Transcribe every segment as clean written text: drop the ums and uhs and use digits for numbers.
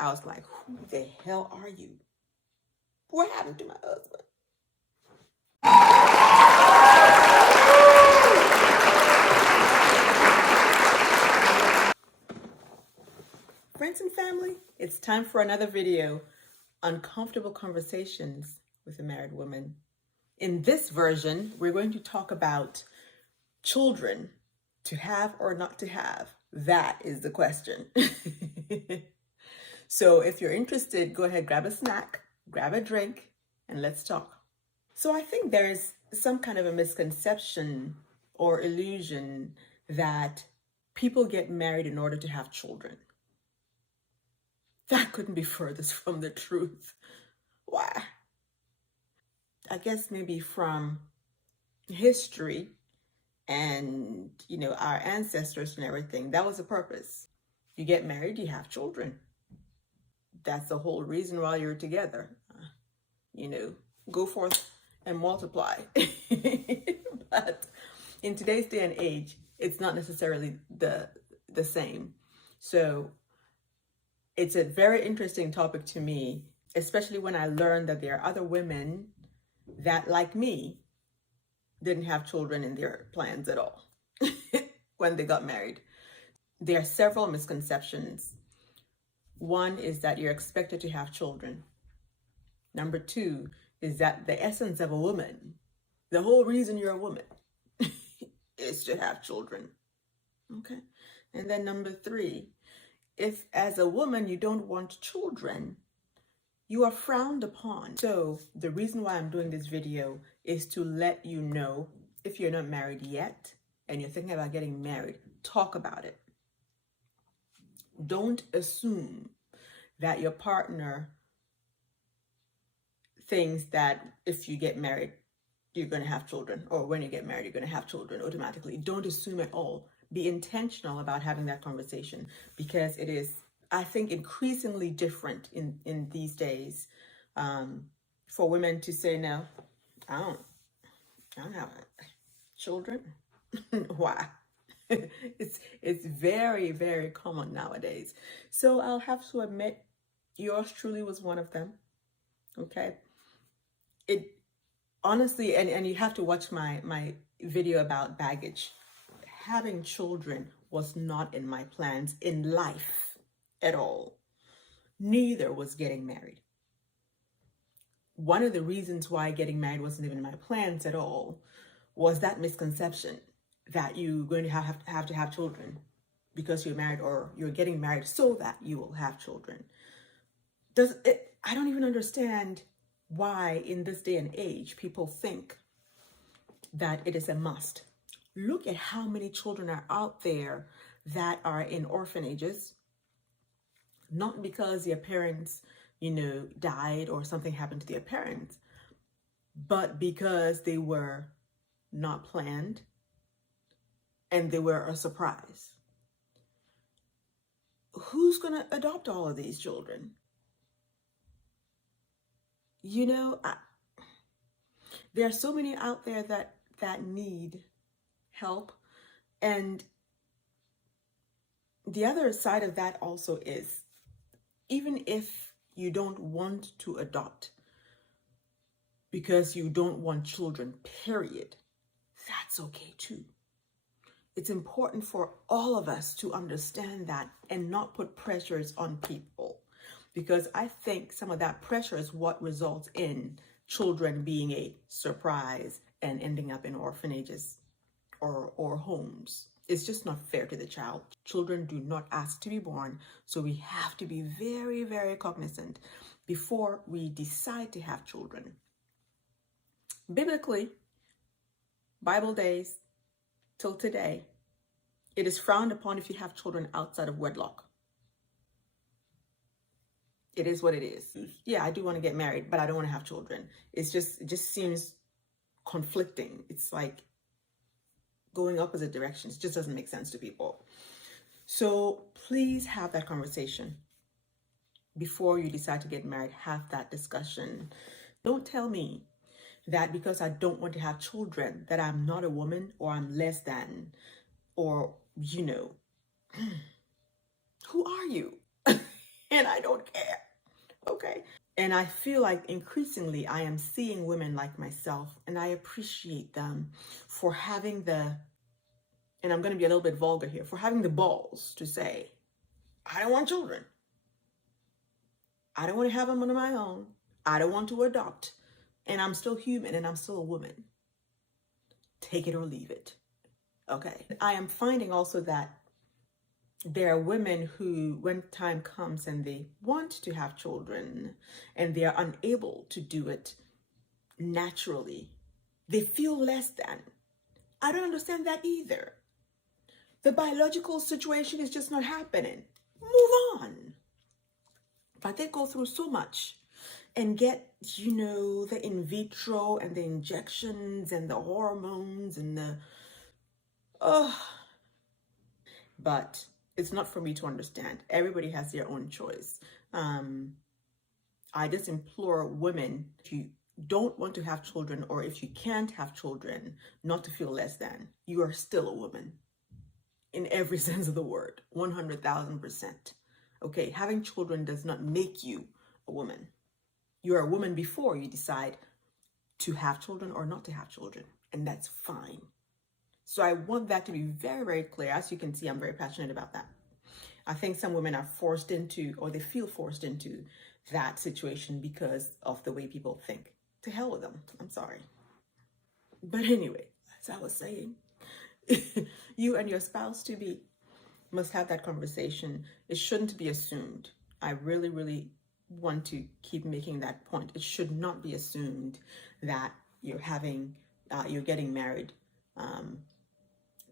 I was like, who the hell are you? What happened to my husband? Friends and family, it's time for another video, Uncomfortable Conversations with a Married Woman. In this version, we're going to talk about children, to have or not to have. That is the question. So if you're interested, go ahead, grab a snack, grab a drink, and let's talk. So I think there's some kind of a misconception or illusion that people get married in order to have children. That couldn't be furthest from the truth. Why? I guess maybe from history and, our ancestors and everything, that was the purpose. You get married, you have children. That's the whole reason why you're together. Go forth and multiply. But in today's day and age, it's not necessarily the same. So it's a very interesting topic to me, especially when I learned that there are other women that, like me, didn't have children in their plans at all when they got married. There are several misconceptions. One is that you're expected to have children. Number two is that the essence of a woman, the whole reason you're a woman, is to have children. Okay? And then number three, if as a woman you don't want children, you are frowned upon. So the reason why I'm doing this video is to let you know, if you're not married yet and you're thinking about getting married, talk about it. Don't assume that your partner thinks that if you get married, you're going to have children, or when you get married, you're going to have children automatically. Don't assume at all. Be intentional about having that conversation, because it is, I think, increasingly different in these days for women to say, no, I don't have children. Why? It's very, very common nowadays. So I'll have to admit, yours truly was one of them. Okay. It honestly, and you have to watch my video about baggage. Having children was not in my plans in life at all. Neither was getting married. One of the reasons why getting married wasn't even in my plans at all was that misconception that you're going to have to have children because you're married, or you're getting married so that you will have children. I don't even understand why in this day and age people think that it is a must. Look at how many children are out there that are in orphanages, not because their parents, died or something happened to their parents, but because they were not planned and they were a surprise. Who's going to adopt all of these children? There are so many out there that need help. And the other side of that also is, even if you don't want to adopt because you don't want children, period, that's okay too. It's important for all of us to understand that and not put pressures on people, because I think some of that pressure is what results in children being a surprise and ending up in orphanages or homes. It's just not fair to the child. Children do not ask to be born, so we have to be very, very cognizant before we decide to have children. Biblically, Bible days till today, it is frowned upon if you have children outside of wedlock. It is what it is. Yeah, I do want to get married, but I don't want to have children. It just seems conflicting. It's like going opposite directions. It just doesn't make sense to people. So please have that conversation before you decide to get married. Have that discussion. Don't tell me that because I don't want to have children that I'm not a woman, or I'm less than, or who are you? and I don't care. Okay. And I feel like increasingly I am seeing women like myself, and I appreciate them for having the, and I'm going to be a little bit vulgar here, for having the balls to say, I don't want children. I don't want to have them on my own. I don't want to adopt. And I'm still human and I'm still a woman. Take it or leave it. Okay. I am finding also that there are women who, when time comes and they want to have children and they are unable to do it naturally, they feel less than. I don't understand that either. The biological situation is just not happening. Move on. But they go through so much and get, the in vitro and the injections and the hormones and the, but it's not for me to understand. Everybody has their own choice. I just implore women, if you don't want to have children or if you can't have children, not to feel less than. You are still a woman in every sense of the word, 100,000%. Okay, having children does not make you a woman. You are a woman before you decide to have children or not to have children, and that's fine. So I want that to be very, very clear. As you can see, I'm very passionate about that. I think some women are forced into, or they feel forced into that situation because of the way people think. To hell with them. I'm sorry. But anyway, as I was saying, you and your spouse to be must have that conversation. It shouldn't be assumed. I really, really want to keep making that point. It should not be assumed that you're getting married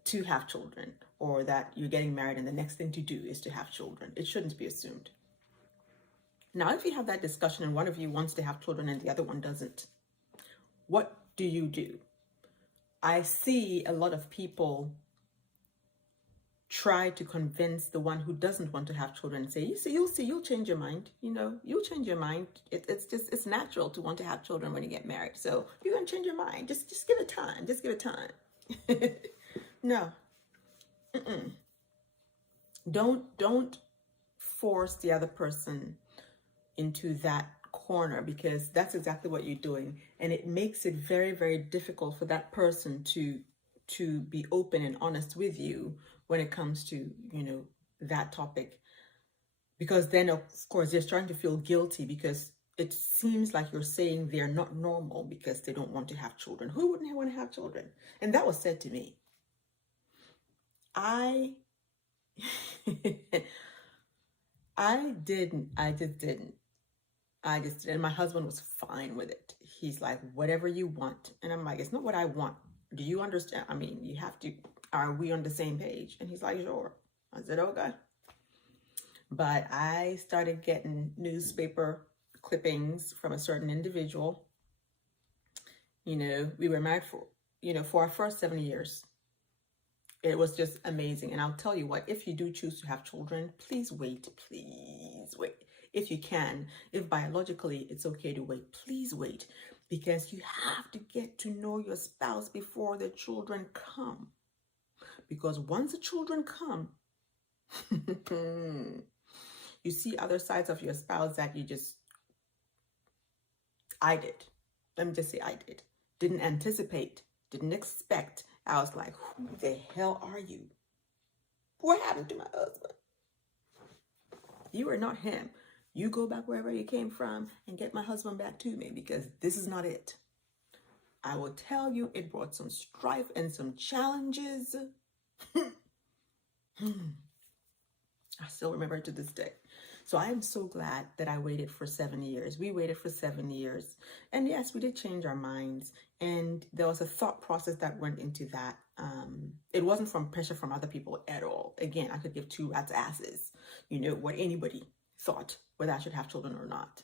to have children, or that you're getting married and the next thing to do is to have children. It shouldn't be assumed. Now, if you have that discussion and one of you wants to have children and the other one doesn't, what do you do? I see a lot of people try to convince the one who doesn't want to have children and say, you'll change your mind. You'll change your mind. It's natural to want to have children when you get married. So you're going to change your mind. Just give it time. Just give it time. No. Don't force the other person into that corner, because that's exactly what you're doing. And it makes it very, very difficult for that person to be open and honest with you when it comes to, that topic. Because then, of course, they're starting to feel guilty because it seems like you're saying they're not normal because they don't want to have children. Who wouldn't want to have children? And that was said to me. I didn't. I just didn't. And my husband was fine with it. He's like, whatever you want. And I'm like, it's not what I want. Do you understand? I mean, you have to, are we on the same page? And he's like, sure. I said, okay. But I started getting newspaper clippings from a certain individual. We were married for our first 7 years. It was just amazing. And I'll tell you what, if you do choose to have children, please wait. Please wait. If you can, if biologically it's okay to wait, please wait. Because you have to get to know your spouse before the children come. Because once the children come, you see other sides of your spouse that I did. Let me just say I did. Didn't anticipate, didn't expect. I was like, who the hell are you? What happened to my husband? You are not him. You go back wherever you came from and get my husband back to me, because this is not it. I will tell you, it brought some strife and some challenges. I still remember it to this day. So I am so glad that I waited for 7 years. We waited for 7 years. And yes, we did change our minds. And there was a thought process that went into that. It wasn't from pressure from other people at all. Again, I could give two rat's asses, what anybody thought, whether I should have children or not.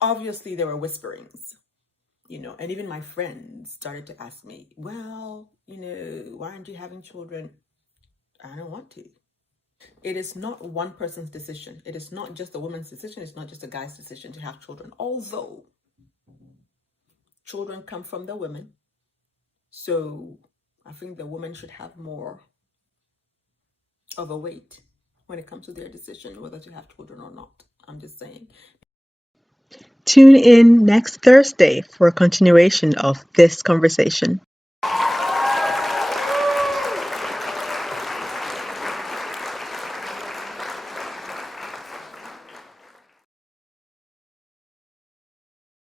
Obviously, there were whisperings, and even my friends started to ask me, well, why aren't you having children? I don't want to. It is not one person's decision. It is not just a woman's decision. It's not just a guy's decision to have children. Although children come from the women. So I think the woman should have more of a weight when it comes to their decision whether to have children or not. I'm just saying. Tune in next Thursday for a continuation of this conversation.